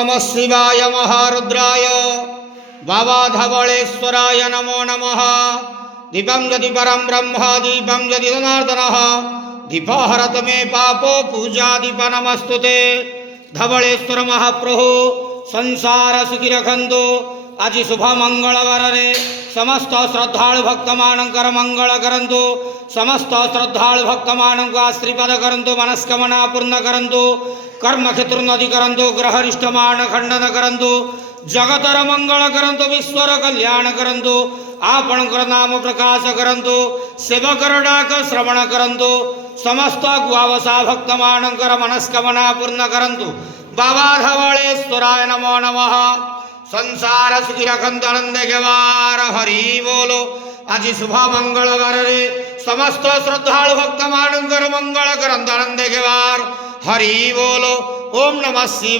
नमः शिवाय महारुद्राय बाबा धवलेश्वराय नमो नमः। दीपं यदि परं ब्रह्म दीपं यदि जनार्दनः दीपहरत मे पापो पूजा दीप नमस्तुते। धवलेश्वर महाप्रभु संसार सुखी रखंतु। आज शुभ मंगलवार रे समस्त श्रद्धालु भक्त मानकर मंगल करंतु। समस्त श्रद्धालु भक्त मानक आशीर्वाद करंतु। मनस्कामना पूर्ण करंतु। कर्म क्षेत्रोन्नति करंतु। ग्रहरिष्ट मान खंडन करंतु। जगतर मंगल करंतु। विश्वर कल्याण करंतु। आपणकर नाम प्रकाश करंतु। सेवकर डाक श्रवण करंतु। समस्त गुआवसा भक्त मानकर मनस्कामना पूर्ण करंतु। बाबा धवलेश्वराय नमो नमः। संसार सुखी रखंतु आनंद गेवार हरि बोलो। आज शुभ मंगलवार रे समस्त श्रद्धालु भक्त मानकर मंगल करंतु आनंद गेवार हरि बोलो। ओम नमः शिवाय।